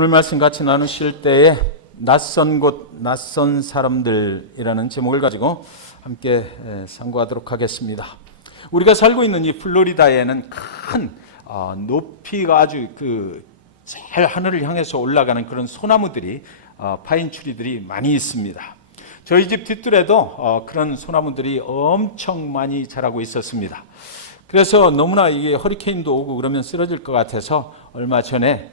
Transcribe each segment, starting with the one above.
오늘 말씀 같이 나누실 때에 낯선 곳, 낯선 사람들이라는 제목을 가지고 함께 상고하도록 하겠습니다. 우리가 살고 있는 이 플로리다에는 큰 높이가 아주 잘 하늘을 향해서 올라가는 그런 소나무들이 파인 추리들이 많이 있습니다. 저희 집 뒷뜰에도 그런 소나무들이 엄청 많이 자라고 있었습니다. 그래서 너무나 이게 허리케인도 오고 그러면 쓰러질 것 같아서 얼마 전에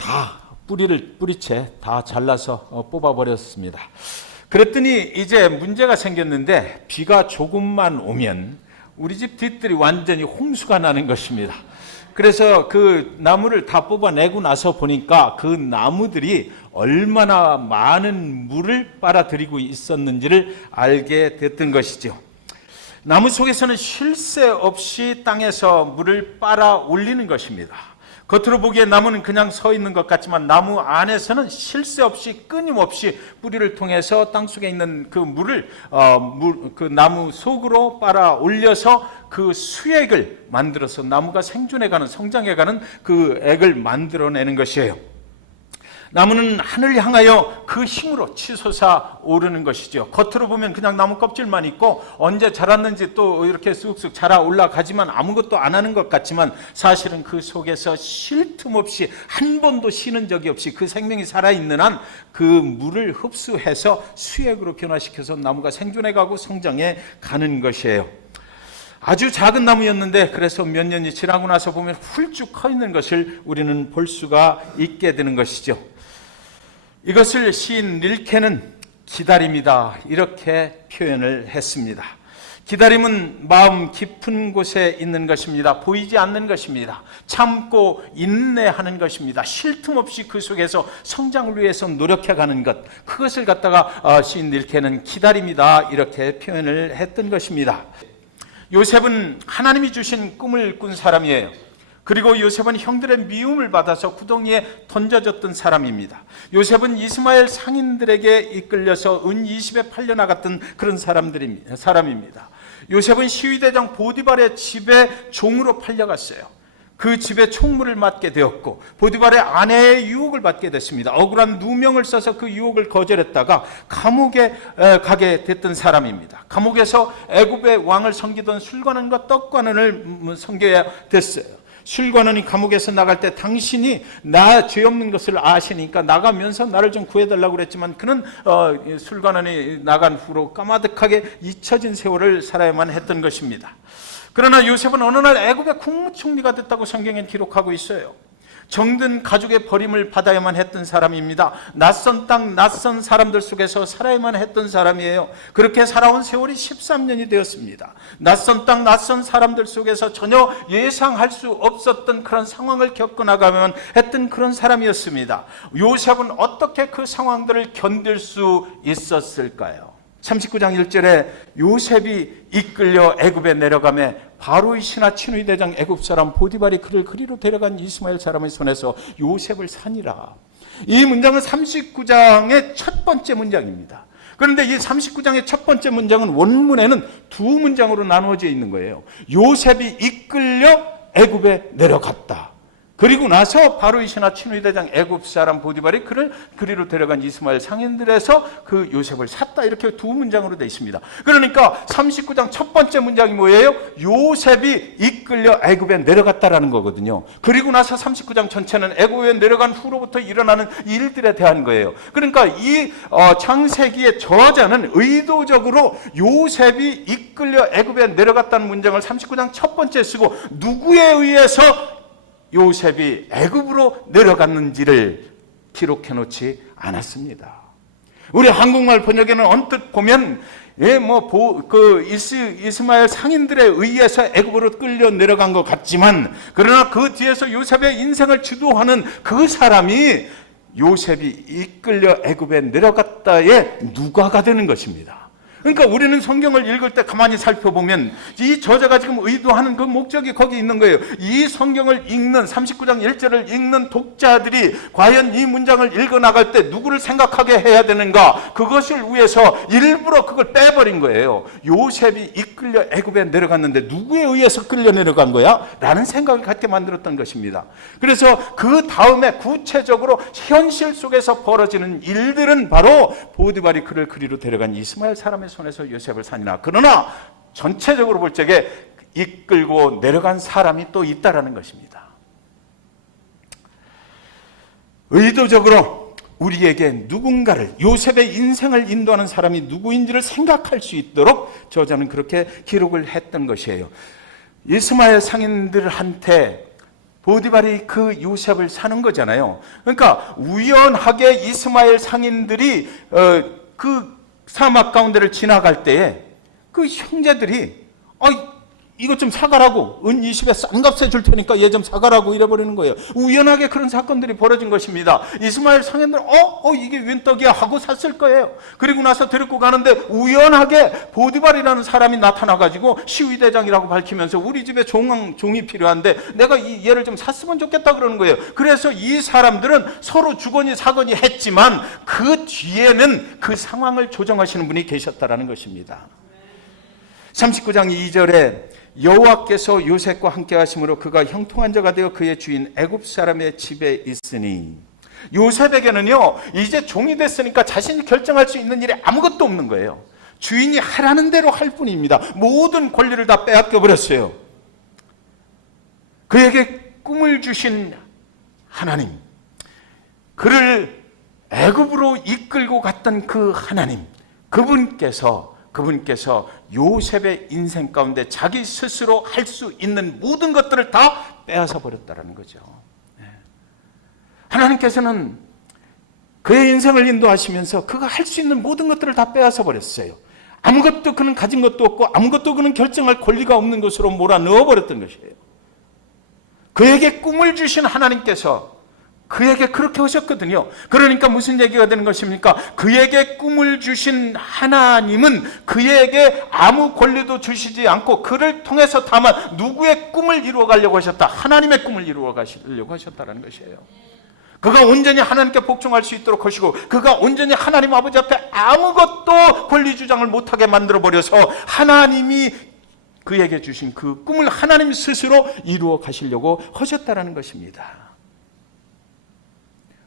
다 뿌리채 다 잘라서 뽑아버렸습니다. 그랬더니 이제 문제가 생겼는데 비가 조금만 오면 우리 집 뒷뜰이 완전히 홍수가 나는 것입니다. 그래서 그 나무를 다 뽑아내고 나서 보니까 그 나무들이 얼마나 많은 물을 빨아들이고 있었는지를 알게 됐던 것이죠. 나무 속에서는 쉴 새 없이 땅에서 물을 빨아 올리는 것입니다. 겉으로 보기에 나무는 그냥 서 있는 것 같지만 나무 안에서는 쉴 새 없이 끊임없이 뿌리를 통해서 땅속에 있는 그 물을 그 나무 속으로 빨아 올려서 그 수액을 만들어서 나무가 생존해가는, 성장해가는 그 액을 만들어내는 것이에요. 나무는 하늘을 향하여 그 힘으로 치솟아 오르는 것이죠. 겉으로 보면 그냥 나무 껍질만 있고 언제 자랐는지 또 이렇게 쑥쑥 자라 올라가지만 아무것도 안 하는 것 같지만 사실은 그 속에서 쉴 틈 없이 한 번도 쉬는 적이 없이 그 생명이 살아있는 한 그 물을 흡수해서 수액으로 변화시켜서 나무가 생존해가고 성장해 가는 것이에요. 아주 작은 나무였는데 그래서 몇 년이 지나고 나서 보면 훌쭉 커 있는 것을 우리는 볼 수가 있게 되는 것이죠. 이것을 시인 릴케는 기다림이다 이렇게 표현을 했습니다. 기다림은 마음 깊은 곳에 있는 것입니다. 보이지 않는 것입니다. 참고 인내하는 것입니다. 쉴 틈 없이 그 속에서 성장을 위해서 노력해가는 것, 그것을 갖다가 시인 릴케는 기다림이다 이렇게 표현을 했던 것입니다. 요셉은 하나님이 주신 꿈을 꾼 사람이에요. 그리고 요셉은 형들의 미움을 받아서 구덩이에 던져졌던 사람입니다. 요셉은 이스마엘 상인들에게 이끌려서 은 20에 팔려나갔던 그런 사람입니다. 요셉은 시위대장 보디발의 집에 종으로 팔려갔어요. 그 집에 총무를 맡게 되었고 보디발의 아내의 유혹을 받게 됐습니다. 억울한 누명을 써서 그 유혹을 거절했다가 감옥에 가게 됐던 사람입니다. 감옥에서 애굽의 왕을 섬기던 술관원과 떡관원을 섬겨야 됐어요. 술관원이 감옥에서 나갈 때 당신이 나 죄 없는 것을 아시니까 나가면서 나를 좀 구해달라고 그랬지만 그는 술관원이 나간 후로 까마득하게 잊혀진 세월을 살아야만 했던 것입니다. 그러나 요셉은 어느 날 애굽의 국무총리가 됐다고 성경에 기록하고 있어요. 정든 가족의 버림을 받아야만 했던 사람입니다. 낯선 땅, 낯선 사람들 속에서 살아야만 했던 사람이에요. 그렇게 살아온 세월이 13년이 되었습니다. 낯선 땅, 낯선 사람들 속에서 전혀 예상할 수 없었던 그런 상황을 겪어나가야만 했던 그런 사람이었습니다. 요셉은 어떻게 그 상황들을 견딜 수 있었을까요? 39장 1절에 요셉이 이끌려 애굽에 내려가매 바로의 신하 친위 대장 애굽 사람 보디발이 그를 그리로 데려간 이스마엘 사람의 손에서 요셉을 산이라. 이 문장은 39장의 첫 번째 문장입니다. 그런데 이 39장의 첫 번째 문장은 원문에는 두 문장으로 나누어져 있는 거예요. 요셉이 이끌려 애굽에 내려갔다. 그리고 나서 바로의 신하 친위 대장 애굽 사람 보디발이 그를 그리로 데려간 이스마엘 상인들에서 그 요셉을 샀다. 이렇게 두 문장으로 되어 있습니다. 그러니까 39장 첫 번째 문장이 뭐예요? 요셉이 이끌려 애굽에 내려갔다라는 거거든요. 그리고 나서 39장 전체는 애굽에 내려간 후로부터 일어나는 일들에 대한 거예요. 그러니까 이 창세기의 저자는 의도적으로 요셉이 이끌려 애굽에 내려갔다는 문장을 39장 첫 번째 쓰고 누구에 의해서 요셉이 애굽으로 내려갔는지를 기록해 놓지 않았습니다. 우리 한국말 번역에는 언뜻 보면 이스마엘 상인들에 의해서 애굽으로 끌려 내려간 것 같지만 그러나 그 뒤에서 요셉의 인생을 주도하는 그 사람이 요셉이 이끌려 애굽에 내려갔다의 누가가 되는 것입니다. 그러니까 우리는 성경을 읽을 때 가만히 살펴보면 이 저자가 지금 의도하는 그 목적이 거기 있는 거예요. 이 성경을 읽는 39장 1절을 읽는 독자들이 과연 이 문장을 읽어나갈 때 누구를 생각하게 해야 되는가, 그것을 위해서 일부러 그걸 빼버린 거예요. 요셉이 이끌려 애굽에 내려갔는데 누구에 의해서 끌려 내려간 거야? 라는 생각을 갖게 만들었던 것입니다. 그래서 그 다음에 구체적으로 현실 속에서 벌어지는 일들은 바로 보디발이 그를 그리로 데려간 이스마엘 사람의 손에서 요셉을 산이나, 그러나 전체적으로 볼 적에 이끌고 내려간 사람이 또 있다라는 것입니다. 의도적으로 우리에게 누군가를, 요셉의 인생을 인도하는 사람이 누구인지를 생각할 수 있도록 저자는 그렇게 기록을 했던 것이에요. 이스마엘 상인들한테 보디발이 그 요셉을 사는 거잖아요. 그러니까 우연하게 이스마엘 상인들이 그 사막 가운데를 지나갈 때에 그 형제들이 이것 좀 사가라고, 은 20에 싼 값에 줄 테니까 얘 좀 사가라고 이래버리는 거예요. 우연하게 그런 사건들이 벌어진 것입니다. 이스마엘 상인들은 이게 웬 떡이야 하고 샀을 거예요. 그리고 나서 데리고 가는데 우연하게 보디발이라는 사람이 나타나가지고 시위대장이라고 밝히면서 우리 집에 종이 필요한데 내가 얘를 좀 샀으면 좋겠다 그러는 거예요. 그래서 이 사람들은 서로 주거니 사거니 했지만 그 뒤에는 그 상황을 조정하시는 분이 계셨다라는 것입니다. 39장 2절에 여호와께서 요셉과 함께 하심으로 그가 형통한 자가 되어 그의 주인 애굽 사람의 집에 있으니, 요셉에게는요 이제 종이 됐으니까 자신이 결정할 수 있는 일이 아무것도 없는 거예요. 주인이 하라는 대로 할 뿐입니다. 모든 권리를 다 빼앗겨 버렸어요. 그에게 꿈을 주신 하나님, 그를 애굽으로 이끌고 갔던 그 하나님, 그분께서 요셉의 인생 가운데 자기 스스로 할 수 있는 모든 것들을 다 빼앗아 버렸다는 거죠. 하나님께서는 그의 인생을 인도하시면서 그가 할 수 있는 모든 것들을 다 빼앗아 버렸어요. 아무것도 그는 가진 것도 없고 아무것도 그는 결정할 권리가 없는 것으로 몰아넣어 버렸던 것이에요. 그에게 꿈을 주신 하나님께서 그에게 그렇게 하셨거든요. 그러니까 무슨 얘기가 되는 것입니까? 그에게 꿈을 주신 하나님은 그에게 아무 권리도 주시지 않고 그를 통해서 다만 누구의 꿈을 이루어 가려고 하셨다? 하나님의 꿈을 이루어 가시려고 하셨다는 것이에요. 그가 온전히 하나님께 복종할 수 있도록 하시고 그가 온전히 하나님 아버지 앞에 아무것도 권리 주장을 못하게 만들어버려서 하나님이 그에게 주신 그 꿈을 하나님 스스로 이루어 가시려고 하셨다는 것입니다.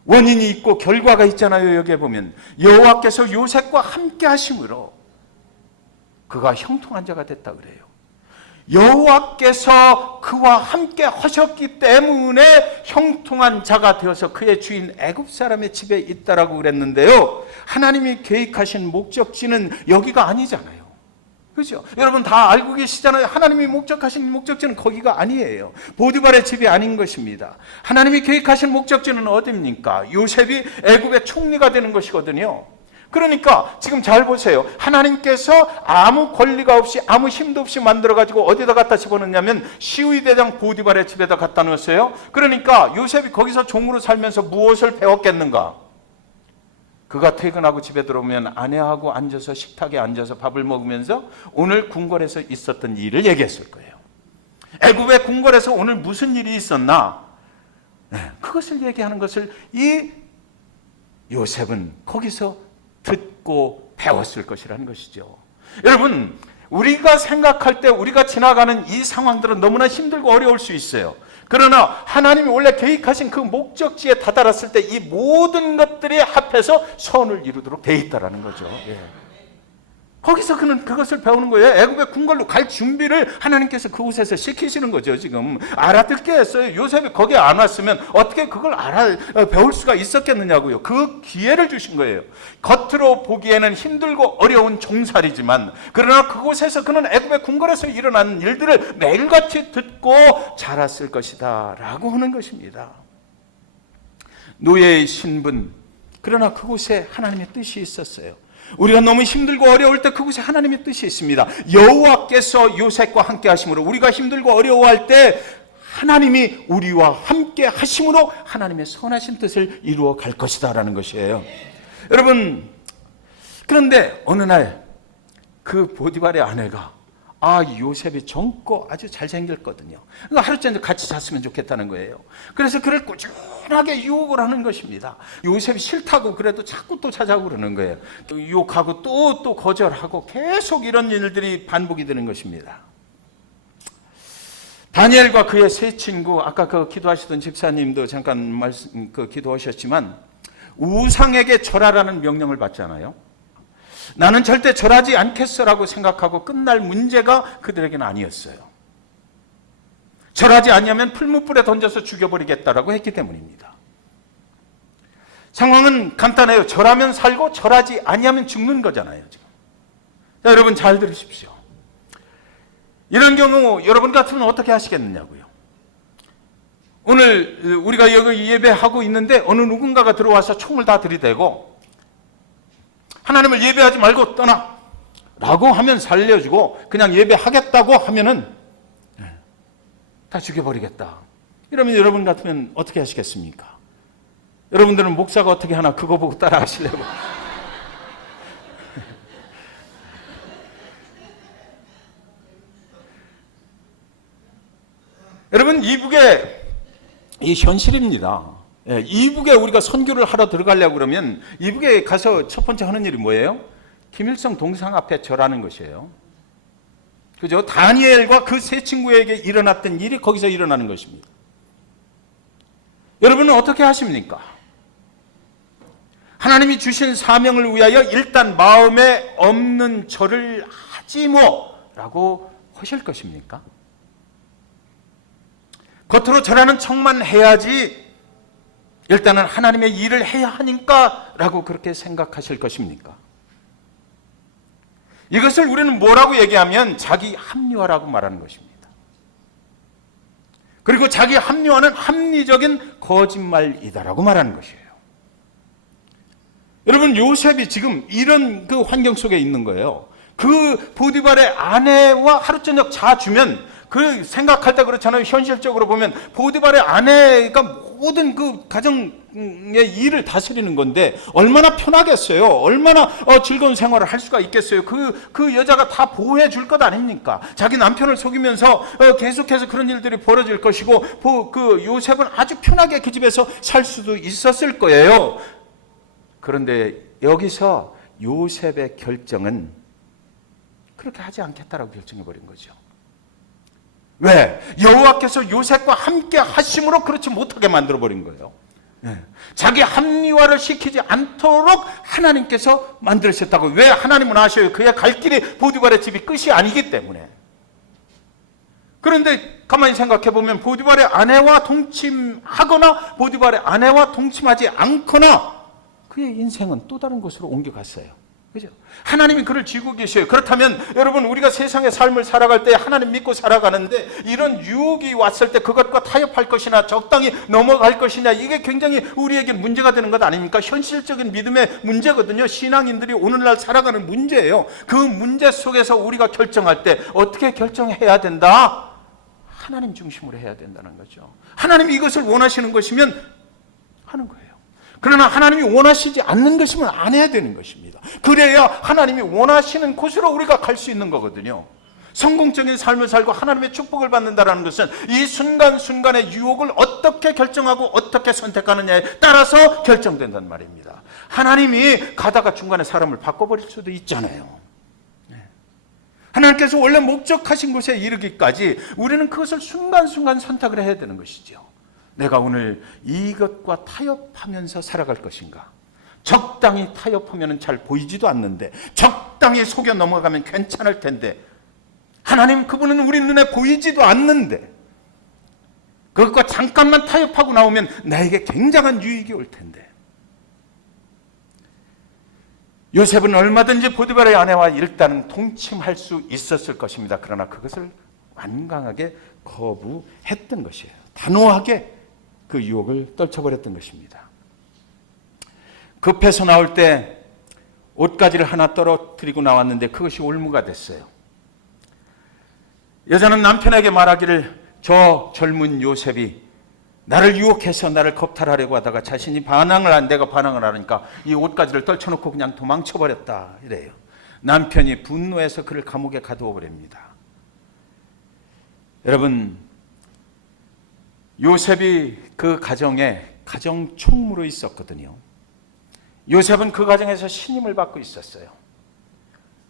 원인이 있고 결과가 있잖아요. 여기에 보면 여호와께서 요셉과 함께 하심으로 그가 형통한 자가 됐다 그래요. 여호와께서 그와 함께 하셨기 때문에 형통한 자가 되어서 그의 주인 애굽 사람의 집에 있다라고 그랬는데요. 하나님이 계획하신 목적지는 여기가 아니잖아요. 그렇죠? 여러분 다 알고 계시잖아요. 하나님이 목적하신 목적지는 거기가 아니에요. 보디발의 집이 아닌 것입니다. 하나님이 계획하신 목적지는 어디입니까? 요셉이 애굽의 총리가 되는 것이거든요. 그러니까 지금 잘 보세요. 하나님께서 아무 권리가 없이 아무 힘도 없이 만들어가지고 어디다 갖다 집어넣냐면 시위대장 보디발의 집에다 갖다 넣었어요. 그러니까 요셉이 거기서 종으로 살면서 무엇을 배웠겠는가? 그가 퇴근하고 집에 들어오면 아내하고 앉아서 식탁에 앉아서 밥을 먹으면서 오늘 궁궐에서 있었던 일을 얘기했을 거예요. 애굽의 궁궐에서 오늘 무슨 일이 있었나? 그것을 얘기하는 것을 이 요셉은 거기서 듣고 배웠을 것이라는 것이죠. 여러분, 우리가 생각할 때 우리가 지나가는 이 상황들은 너무나 힘들고 어려울 수 있어요. 그러나 하나님이 원래 계획하신 그 목적지에 다다랐을 때 이 모든 것들이 합해서 선을 이루도록 돼 있다라는 거죠. 예. 거기서 그는 그것을 배우는 거예요. 애굽의 궁궐로 갈 준비를 하나님께서 그곳에서 시키시는 거죠. 지금 알아듣게 했어요. 요셉이 거기에 안 왔으면 어떻게 그걸 배울 수가 있었겠느냐고요. 그 기회를 주신 거예요. 겉으로 보기에는 힘들고 어려운 종살이지만 그러나 그곳에서 그는 애굽의 궁궐에서 일어나는 일들을 매일같이 듣고 자랐을 것이다 라고 하는 것입니다. 노예의 신분, 그러나 그곳에 하나님의 뜻이 있었어요. 우리가 너무 힘들고 어려울 때 그곳에 하나님의 뜻이 있습니다. 여호와께서 요셉과 함께 하심으로 우리가 힘들고 어려워할 때 하나님이 우리와 함께 하심으로 하나님의 선하신 뜻을 이루어 갈 것이다 라는 것이에요. 여러분, 그런데 어느 날 그 보디발의 아내가 요셉이 젊고 아주 잘생겼거든요. 그러니까 하루 종일 같이 잤으면 좋겠다는 거예요. 그래서 그를 꾸준하게 유혹을 하는 것입니다. 요셉이 싫다고 그래도 자꾸 또 찾아오고 그러는 거예요. 유혹하고 또 거절하고 계속 이런 일들이 반복이 되는 것입니다. 다니엘과 그의 세 친구, 아까 그 기도하시던 집사님도 잠깐 기도하셨지만 우상에게 절하라는 명령을 받잖아요. 나는 절대 절하지 않겠어라고 생각하고 끝날 문제가 그들에게는 아니었어요. 절하지 않으면 풀무불에 던져서 죽여버리겠다라고 했기 때문입니다. 상황은 간단해요. 절하면 살고 절하지 아니하면 죽는 거잖아요. 지금. 자, 여러분 잘 들으십시오. 이런 경우 여러분 같으면 어떻게 하시겠느냐고요. 오늘 우리가 여기 예배하고 있는데 어느 누군가가 들어와서 총을 다 들이대고 하나님을 예배하지 말고 떠나 라고 하면 살려주고 그냥 예배하겠다고 하면은 다 죽여버리겠다. 이러면 여러분 같으면 어떻게 하시겠습니까? 여러분들은 목사가 어떻게 하나 그거 보고 따라 하시려고. 여러분 이북의 이 현실입니다. 이북에 우리가 선교를 하러 들어가려고 그러면 이북에 가서 첫 번째 하는 일이 뭐예요? 김일성 동상 앞에 절하는 것이에요. 그죠? 다니엘과 그 세 친구에게 일어났던 일이 거기서 일어나는 것입니다. 여러분은 어떻게 하십니까? 하나님이 주신 사명을 위하여 일단 마음에 없는 절을 하지 뭐라고 하실 것입니까? 겉으로 절하는 척만 해야지 일단은 하나님의 일을 해야 하니까 라고 그렇게 생각하실 것입니까? 이것을 우리는 뭐라고 얘기하면 자기 합리화라고 말하는 것입니다. 그리고 자기 합리화는 합리적인 거짓말이다라고 말하는 것이에요. 여러분 요셉이 지금 이런 그 환경 속에 있는 거예요. 그 보디발의 아내와 하루 저녁 자주면 그 생각할 때 그렇잖아요. 현실적으로 보면 보디발의 아내가 모든 그 가정의 일을 다스리는 건데 얼마나 편하겠어요. 얼마나 즐거운 생활을 할 수가 있겠어요. 그 여자가 다 보호해 줄 것 아닙니까? 자기 남편을 속이면서 계속해서 그런 일들이 벌어질 것이고 그 요셉은 아주 편하게 그 집에서 살 수도 있었을 거예요. 그런데 여기서 요셉의 결정은 그렇게 하지 않겠다라고 결정해버린 거죠. 왜? 여호와께서 요셉과 함께 하심으로 그렇지 못하게 만들어버린 거예요. 자기 합리화를 시키지 않도록 하나님께서 만들으셨다고. 왜? 하나님은 아셔요. 그의 갈 길이 보디발의 집이 끝이 아니기 때문에. 그런데 가만히 생각해보면 보디발의 아내와 동침하거나 보디발의 아내와 동침하지 않거나 그의 인생은 또 다른 곳으로 옮겨갔어요. 그죠? 하나님이 그를 쥐고 계셔요. 그렇다면 여러분 우리가 세상의 삶을 살아갈 때 하나님 믿고 살아가는데 이런 유혹이 왔을 때 그것과 타협할 것이나 적당히 넘어갈 것이냐 이게 굉장히 우리에게 문제가 되는 것 아닙니까? 현실적인 믿음의 문제거든요. 신앙인들이 오늘날 살아가는 문제예요. 그 문제 속에서 우리가 결정할 때 어떻게 결정해야 된다? 하나님 중심으로 해야 된다는 거죠. 하나님이 이것을 원하시는 것이면 하는 거예요. 그러나 하나님이 원하시지 않는 것이면 안 해야 되는 것입니다. 그래야 하나님이 원하시는 곳으로 우리가 갈 수 있는 거거든요. 성공적인 삶을 살고 하나님의 축복을 받는다는 것은 이 순간순간의 유혹을 어떻게 결정하고 어떻게 선택하느냐에 따라서 결정된단 말입니다. 하나님이 가다가 중간에 사람을 바꿔버릴 수도 있잖아요. 하나님께서 원래 목적하신 곳에 이르기까지 우리는 그것을 순간순간 선택을 해야 되는 것이죠. 내가 오늘 이것과 타협하면서 살아갈 것인가? 적당히 타협하면 잘 보이지도 않는데 적당히 속여 넘어가면 괜찮을 텐데 하나님 그분은 우리 눈에 보이지도 않는데 그것과 잠깐만 타협하고 나오면 나에게 굉장한 유익이 올 텐데 요셉은 얼마든지 보디발의 아내와 일단은 동침할 수 있었을 것입니다. 그러나 그것을 완강하게 거부했던 것이에요. 단호하게 그 유혹을 떨쳐버렸던 것입니다. 급해서 나올 때 옷가지를 하나 떨어뜨리고 나왔는데 그것이 올무가 됐어요. 여자는 남편에게 말하기를 저 젊은 요셉이 나를 유혹해서 나를 겁탈하려고 하다가 자신이 내가 반항을 하니까 이 옷가지를 떨쳐놓고 그냥 도망쳐버렸다 이래요. 남편이 분노해서 그를 감옥에 가두어 버립니다. 여러분, 요셉이 그 가정에 가정 총무로 있었거든요. 요셉은 그 가정에서 신임을 받고 있었어요.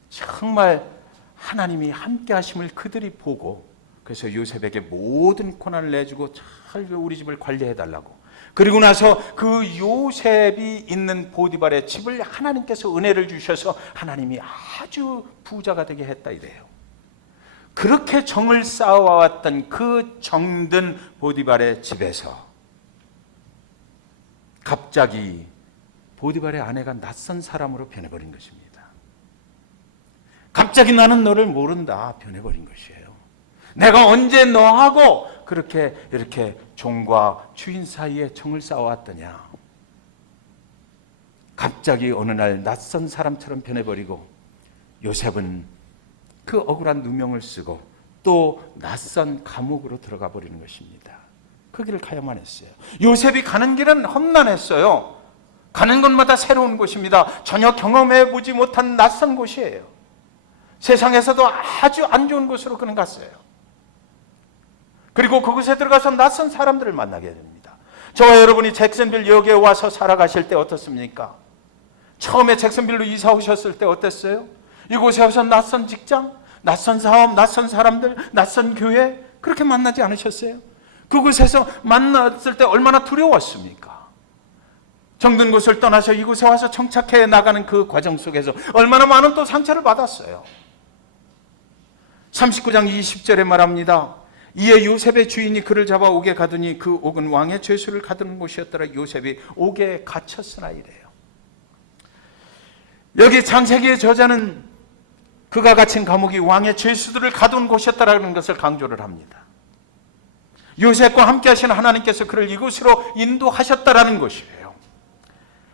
정말 하나님이 함께 하심을 그들이 보고, 그래서 요셉에게 모든 권한을 내주고 잘 우리 집을 관리해 달라고. 그리고 나서 그 요셉이 있는 보디발의 집을 하나님께서 은혜를 주셔서 하나님이 아주 부자가 되게 했다 이래요. 그렇게 정을 쌓아왔던 그 정든 보디발의 집에서 갑자기 보디발의 아내가 낯선 사람으로 변해버린 것입니다. 갑자기 나는 너를 모른다 변해버린 것이에요. 내가 언제 너하고 그렇게 이렇게 종과 주인 사이에 정을 쌓아왔더냐. 갑자기 어느 날 낯선 사람처럼 변해버리고 요셉은 그 억울한 누명을 쓰고 또 낯선 감옥으로 들어가 버리는 것입니다. 그 길을 가야만 했어요. 요셉이 가는 길은 험난했어요. 가는 곳마다 새로운 곳입니다. 전혀 경험해보지 못한 낯선 곳이에요. 세상에서도 아주 안 좋은 곳으로 그는 갔어요. 그리고 그곳에 들어가서 낯선 사람들을 만나게 됩니다. 저와 여러분이 잭슨빌 역에 와서 살아가실 때 어떻습니까? 처음에 잭슨빌로 이사 오셨을 때 어땠어요? 이곳에 와서 낯선 직장, 낯선 사업, 낯선 사람들, 낯선 교회 그렇게 만나지 않으셨어요? 그곳에서 만났을 때 얼마나 두려웠습니까? 정든 곳을 떠나서 이곳에 와서 정착해 나가는 그 과정 속에서 얼마나 많은 또 상처를 받았어요. 39장 20절에 말합니다. 이에 요셉의 주인이 그를 잡아 옥에 가두니 그 옥은 왕의 죄수를 가두는 곳이었더라. 요셉이 옥에 갇혔으나 이래요. 여기 창세기의 저자는 그가 갇힌 감옥이 왕의 죄수들을 가둔 곳이었다라는 것을 강조를 합니다. 요셉과 함께 하신 하나님께서 그를 이곳으로 인도하셨다라는 것이에요.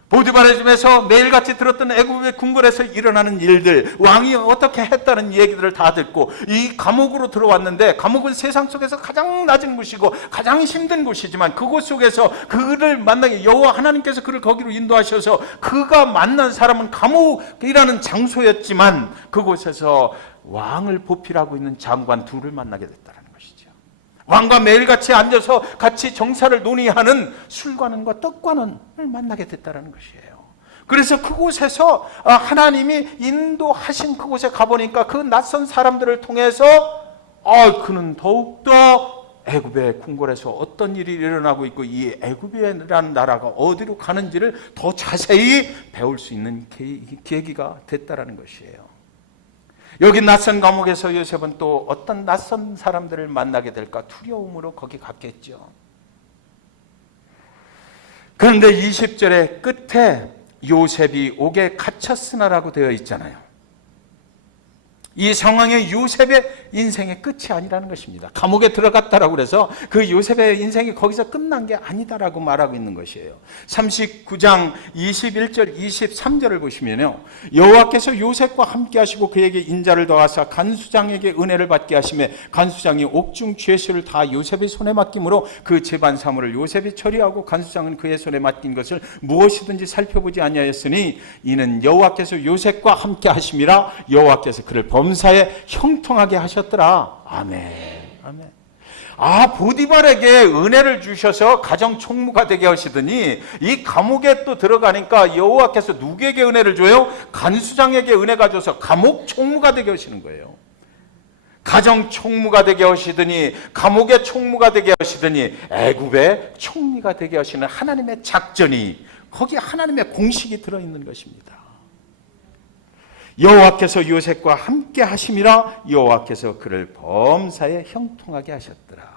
보디발의 집에서 매일같이 들었던 애굽의 궁궐에서 일어나는 일들, 왕이 어떻게 했다는 얘기들을 다 듣고 이 감옥으로 들어왔는데, 감옥은 세상 속에서 가장 낮은 곳이고 가장 힘든 곳이지만 그곳 속에서 그를 만나게 여호와 하나님께서 그를 거기로 인도하셔서 그가 만난 사람은 감옥이라는 장소였지만 그곳에서 왕을 보필하고 있는 장관 둘을 만나게 됐다는 것이죠. 왕과 매일같이 앉아서 같이 정사를 논의하는 술관원과 떡관원을 만나게 됐다는 것이에요. 그래서 그곳에서 하나님이 인도하신 그곳에 가보니까 그 낯선 사람들을 통해서 그는 더욱더 애굽의 궁궐에서 어떤 일이 일어나고 있고 이 애굽이라는 나라가 어디로 가는지를 더 자세히 배울 수 있는 계기가 됐다는 것이에요. 여기 낯선 감옥에서 요셉은 또 어떤 낯선 사람들을 만나게 될까 두려움으로 거기 갔겠죠. 그런데 20절의 끝에 요셉이 옥에 갇혔으나라고 되어 있잖아요. 이 상황에 요셉의 인생의 끝이 아니라는 것입니다. 감옥에 들어갔다라고 그래서 그 요셉의 인생이 거기서 끝난 게 아니다라고 말하고 있는 것이에요. 39장 21절 23절을 보시면요, 여호와께서 요셉과 함께 하시고 그에게 인자를 더하사 간수장에게 은혜를 받게 하시매 간수장이 옥중 죄수를 다 요셉의 손에 맡김으로 그 집안 사물을 요셉이 처리하고 간수장은 그의 손에 맡긴 것을 무엇이든지 살펴보지 아니하였으니 이는 여호와께서 요셉과 함께 하심이라. 여호와께서 그를 범사에 형통하게 하셨더라. 아멘. 아멘. 보디발에게 은혜를 주셔서 가정 총무가 되게 하시더니 이 감옥에 또 들어가니까 여호와께서 누구에게 은혜를 줘요? 간수장에게 은혜가 줘서 감옥 총무가 되게 하시는 거예요. 가정 총무가 되게 하시더니, 감옥의 총무가 되게 하시더니 애굽의 총리가 되게 하시는 하나님의 작전이, 거기에 하나님의 공식이 들어있는 것입니다. 여호와께서 요셉과 함께 하심이라. 여호와께서 그를 범사에 형통하게 하셨더라.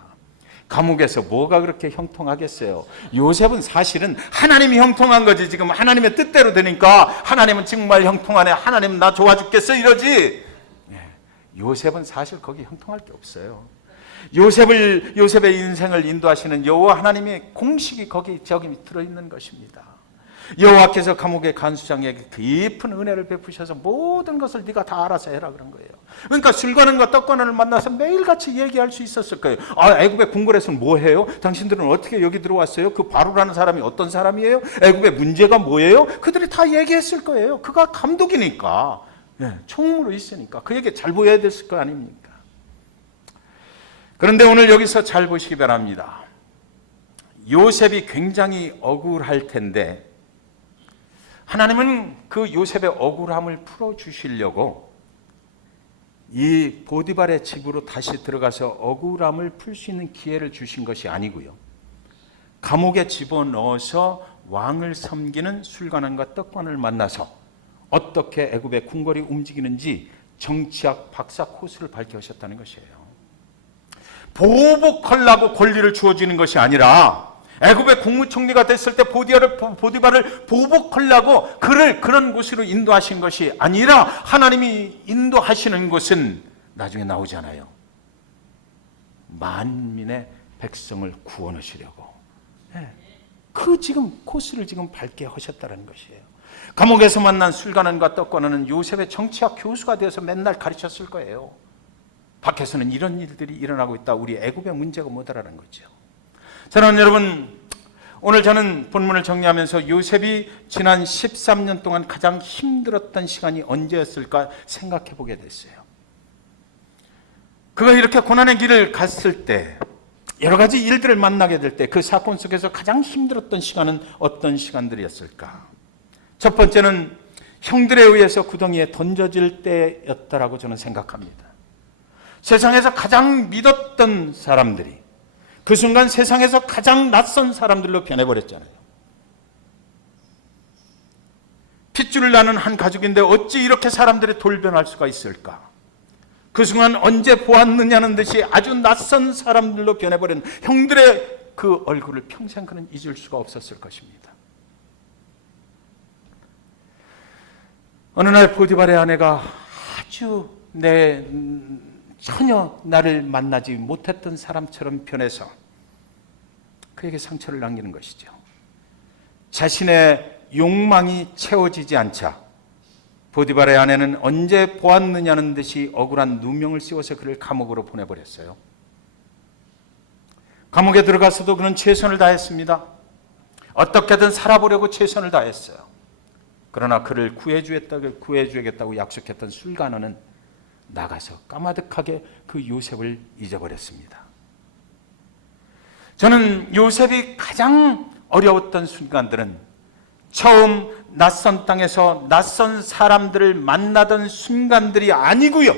감옥에서 뭐가 그렇게 형통하겠어요? 요셉은 사실은 하나님이 형통한 거지. 지금 하나님의 뜻대로 되니까 하나님은 정말 형통하네, 하나님 나 좋아 죽겠어 이러지. 요셉은 사실 거기 형통할 게 없어요. 요셉의 인생을 인도하시는 여호와 하나님의 공식이 저기 들어있는 것입니다. 여호와께서 감옥의 간수장에게 깊은 은혜를 베푸셔서 모든 것을 네가 다 알아서 해라 그런 거예요. 그러니까 술관원과 떡관원을 만나서 매일같이 얘기할 수 있었을 거예요. 애굽의 궁궐에서는 뭐 해요? 당신들은 어떻게 여기 들어왔어요? 그 바로라는 사람이 어떤 사람이에요? 애굽의 문제가 뭐예요? 그들이 다 얘기했을 거예요. 그가 감독이니까. 총으로 있으니까 그에게 잘 보여야 됐을 거 아닙니까? 그런데 오늘 여기서 잘 보시기 바랍니다. 요셉이 굉장히 억울할 텐데 하나님은 그 요셉의 억울함을 풀어주시려고 이 보디발의 집으로 다시 들어가서 억울함을 풀 수 있는 기회를 주신 것이 아니고요. 감옥에 집어넣어서 왕을 섬기는 술관원과 떡관을 만나서 어떻게 애굽의 궁궐이 움직이는지 정치학 박사 코스를 밝혀하셨다는 것이에요. 보복하려고 권리를 주어지는 것이 아니라 애굽의 국무총리가 됐을 때 보디발을 보복하려고 그를 그런 곳으로 인도하신 것이 아니라 하나님이 인도하시는 것은 나중에 나오잖아요. 만민의 백성을 구원하시려고. 그 지금 코스를 지금 밟게 하셨다는 것이에요. 감옥에서 만난 술관원과 떡관원은 요셉의 정치학 교수가 되어서 맨날 가르쳤을 거예요. 밖에서는 이런 일들이 일어나고 있다. 우리 애굽의 문제가 뭐다라는 거죠. 사랑하는 여러분, 오늘 저는 본문을 정리하면서 요셉이 지난 13년 동안 가장 힘들었던 시간이 언제였을까 생각해 보게 됐어요. 그가 이렇게 고난의 길을 갔을 때, 여러 가지 일들을 만나게 될 때 그 사건 속에서 가장 힘들었던 시간은 어떤 시간들이었을까? 첫 번째는 형들에 의해서 구덩이에 던져질 때였다라고 저는 생각합니다. 세상에서 가장 믿었던 사람들이 그 순간 세상에서 가장 낯선 사람들로 변해버렸잖아요. 핏줄을 나는 한 가족인데 어찌 이렇게 사람들이 돌변할 수가 있을까? 그 순간 언제 보았느냐는 듯이 아주 낯선 사람들로 변해버린 형들의 그 얼굴을 평생 그는 잊을 수가 없었을 것입니다. 어느 날 보디발의 아내가 아주 전혀 나를 만나지 못했던 사람처럼 변해서 그에게 상처를 남기는 것이죠. 자신의 욕망이 채워지지 않자 보디발의 아내는 언제 보았느냐는 듯이 억울한 누명을 씌워서 그를 감옥으로 보내버렸어요. 감옥에 들어가서도 그는 최선을 다했습니다. 어떻게든 살아보려고 최선을 다했어요. 그러나 그를 구해주겠다고 약속했던 술관원은 나가서 까마득하게 그 요셉을 잊어버렸습니다. 저는 요셉이 가장 어려웠던 순간들은 처음 낯선 땅에서 낯선 사람들을 만나던 순간들이 아니고요.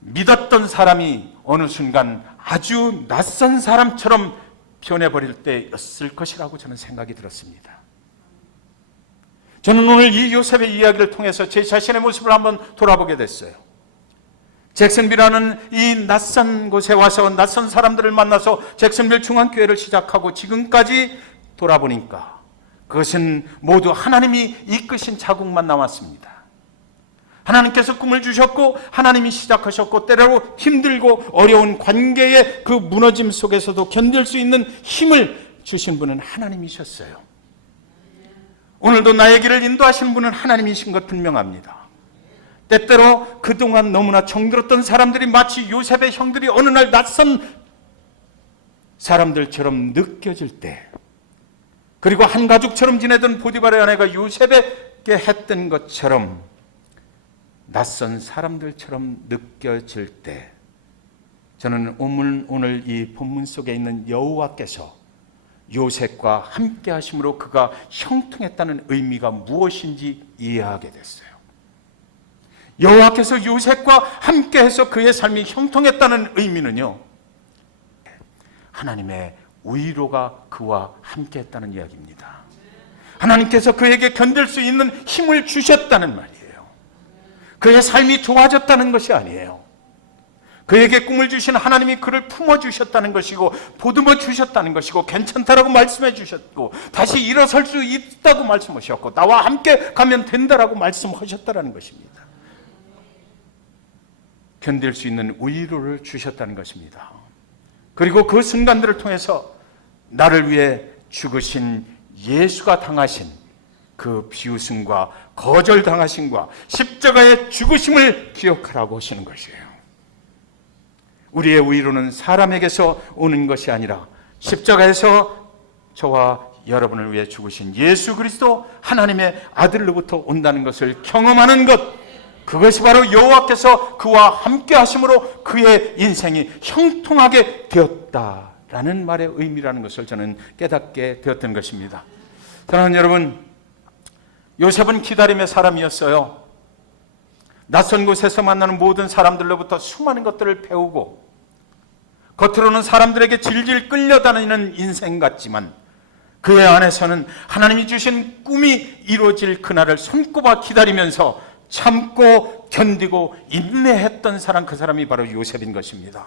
믿었던 사람이 어느 순간 아주 낯선 사람처럼 변해버릴 때였을 것이라고 저는 생각이 들었습니다. 저는 오늘 이 요셉의 이야기를 통해서 제 자신의 모습을 한번 돌아보게 됐어요. 잭슨빌이라는 이 낯선 곳에 와서 낯선 사람들을 만나서 잭슨빌 중앙교회를 시작하고 지금까지 돌아보니까 그것은 모두 하나님이 이끄신 자국만 남았습니다. 하나님께서 꿈을 주셨고 하나님이 시작하셨고 때로 힘들고 어려운 관계의 그 무너짐 속에서도 견딜 수 있는 힘을 주신 분은 하나님이셨어요. 오늘도 나의 길을 인도하시는 분은 하나님이신 것 분명합니다. 때때로 그동안 너무나 정들었던 사람들이 마치 요셉의 형들이 어느 날 낯선 사람들처럼 느껴질 때, 그리고 한 가족처럼 지내던 보디발의 아내가 요셉에게 했던 것처럼 낯선 사람들처럼 느껴질 때, 저는 오늘 이 본문 속에 있는 여호와께서 요셉과 함께 하심으로 그가 형통했다는 의미가 무엇인지 이해하게 됐어요. 여호와께서 요셉과 함께해서 그의 삶이 형통했다는 의미는요, 하나님의 위로가 그와 함께했다는 이야기입니다. 하나님께서 그에게 견딜 수 있는 힘을 주셨다는 말이에요. 그의 삶이 좋아졌다는 것이 아니에요. 그에게 꿈을 주신 하나님이 그를 품어주셨다는 것이고 보듬어 주셨다는 것이고 괜찮다라고 말씀해 주셨고 다시 일어설 수 있다고 말씀하셨고 나와 함께 가면 된다라고 말씀하셨다는 것입니다. 견딜 수 있는 위로를 주셨다는 것입니다. 그리고 그 순간들을 통해서 나를 위해 죽으신 예수가 당하신 그 비웃음과 거절당하심과 십자가의 죽으심을 기억하라고 하시는 것이에요. 우리의 위로는 사람에게서 오는 것이 아니라 십자가에서 저와 여러분을 위해 죽으신 예수 그리스도 하나님의 아들로부터 온다는 것을 경험하는 것, 그것이 바로 여호와께서 그와 함께 하심으로 그의 인생이 형통하게 되었다라는 말의 의미라는 것을 저는 깨닫게 되었던 것입니다. 사랑하는 여러분, 요셉은 기다림의 사람이었어요. 낯선 곳에서 만나는 모든 사람들로부터 수많은 것들을 배우고 겉으로는 사람들에게 질질 끌려다니는 인생 같지만 그의 안에서는 하나님이 주신 꿈이 이루어질 그날을 손꼽아 기다리면서 참고 견디고 인내했던 사람, 그 사람이 바로 요셉인 것입니다.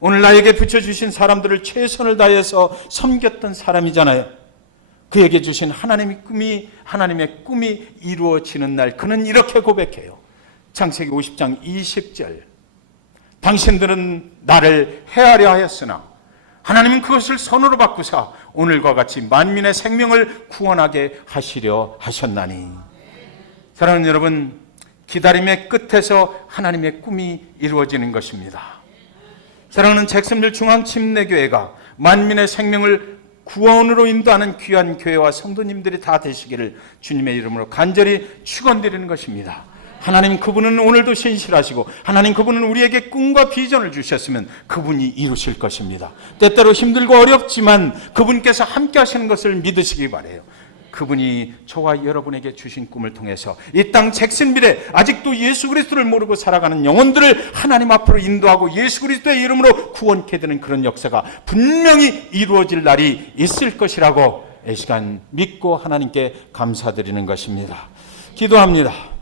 오늘 나에게 붙여주신 사람들을 최선을 다해서 섬겼던 사람이잖아요. 그에게 주신 하나님의 꿈이 이루어지는 날 그는 이렇게 고백해요. 창세기 50장 20절, 당신들은 나를 해하려 하였으나 하나님은 그것을 선으로 바꾸사 오늘과 같이 만민의 생명을 구원하게 하시려 하셨나니. 사랑하는 여러분, 기다림의 끝에서 하나님의 꿈이 이루어지는 것입니다. 사랑하는 잭슨빌 중앙침례교회가 만민의 생명을 구원으로 인도하는 귀한 교회와 성도님들이 다 되시기를 주님의 이름으로 간절히 축원드리는 것입니다. 하나님 그분은 오늘도 신실하시고 하나님 그분은 우리에게 꿈과 비전을 주셨으면 그분이 이루실 것입니다. 때때로 힘들고 어렵지만 그분께서 함께 하시는 것을 믿으시기 바라요. 그분이 저와 여러분에게 주신 꿈을 통해서 이 땅 잭슨빌에 아직도 예수 그리스도를 모르고 살아가는 영혼들을 하나님 앞으로 인도하고 예수 그리스도의 이름으로 구원케 되는 그런 역사가 분명히 이루어질 날이 있을 것이라고 이 시간 믿고 하나님께 감사드리는 것입니다. 기도합니다.